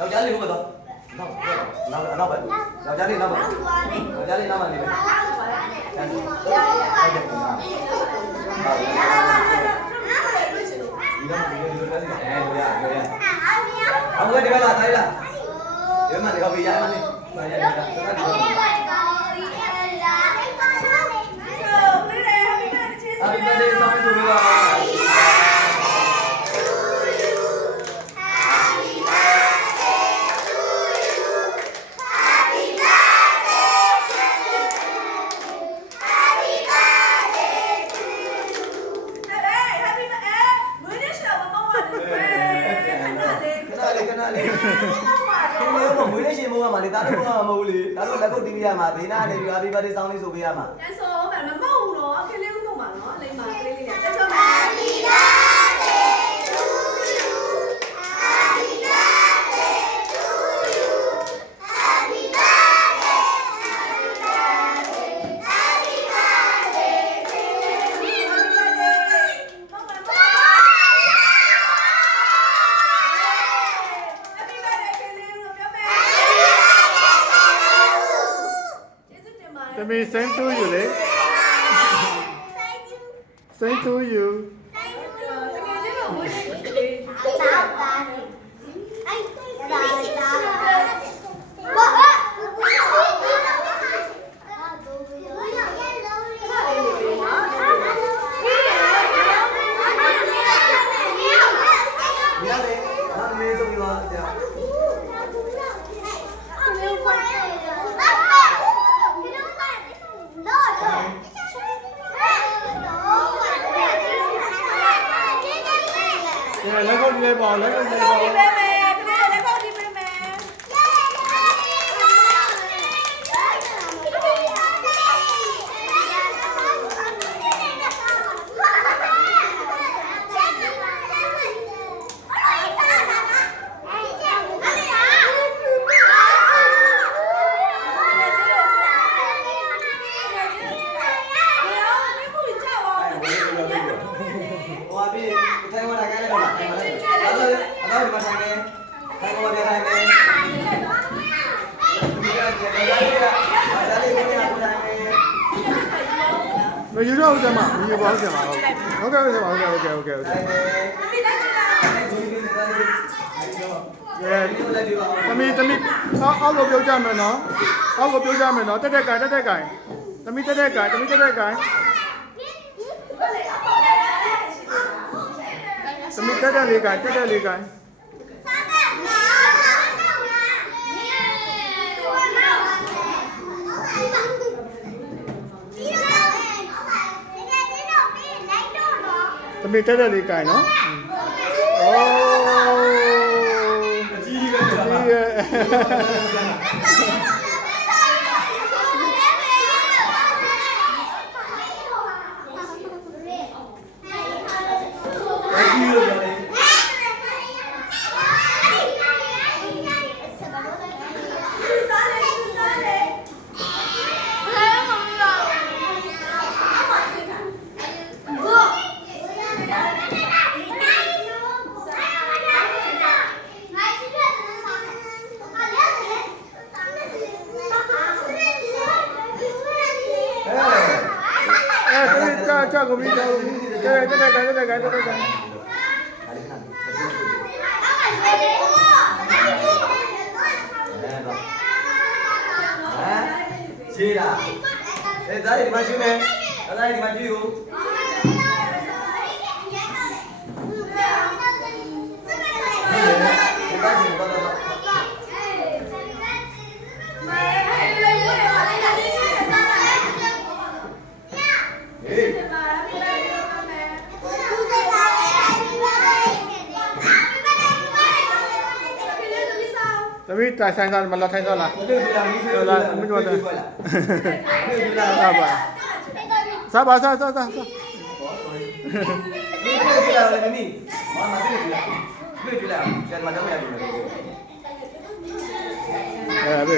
ယောက်ျားလေးဟုတ်တော့နောက်ပဲယောက်ျားလေးနောက်ပါယောက်ျားလေးနောက်ပါနေပဲဟုတ်တယ်ကွာဟုတ်ကဲ့ဒီကလာတိုင်းလားဒီမှာဒီကပေးရမယ်ဘာရလဲHappy birthday ဆောင်းဆိုပြီးတော့မွေးနေ့ရှင်မိုးကမှလေတားတို့ကမဟုတ်ဘူးလေဒါတို့လက်ကုတ်တီးပြရမှာဘေးနားနေပြီး Happy birthday ဆောင်းလေးဆိုပေးရမှာကျန်ဆိုမမမဟုတ်ဘူးတော့ခလေးဦးတော့မှာနော်လိမ္မာကလေးလေးနဲ့တက်ဆို Happy birthday to you Happy birthday to you Happy birthday Happy birthday to you Tell me same to you, le. Same to you. Let's go to the ball. Let's go to the ball. မယူတော့ဦးစမ်းမမယူပါဦးစမ်းမဟုတ်ကဲ့ဟုတ်ကဲ့ဟုတ်ကဲ့ဟုတ်ကဲ့ဟုတ်ကဲ့သမီးအောက်ကိုပြောကြမယ်နော်အောက်ကိုပြောကြမယ်နော်တက်ကိုင်သမီးတက်ကိုင်သမီးတက်ကိုင်လေးကိုင်သမီးတက်လေးကိုင်နော်အိုးကြီးရဲ့ကြောက်ကိုပြီးတော့တက်ကိုင်ဟမ်ရှင်းလားဒါလေးဒီမှာကျွေးမယ်ဒါလေးဒီမှာကျွေးကိုသမီးတိုင်ဆိုင်စားမလားထိုင်စားလားလာမကြွတယ်စားပါစားဒီကြလာလေနီမမသိဘူးကြလာကျန်မတော့ရတယ်အဲ့ဒါပဲ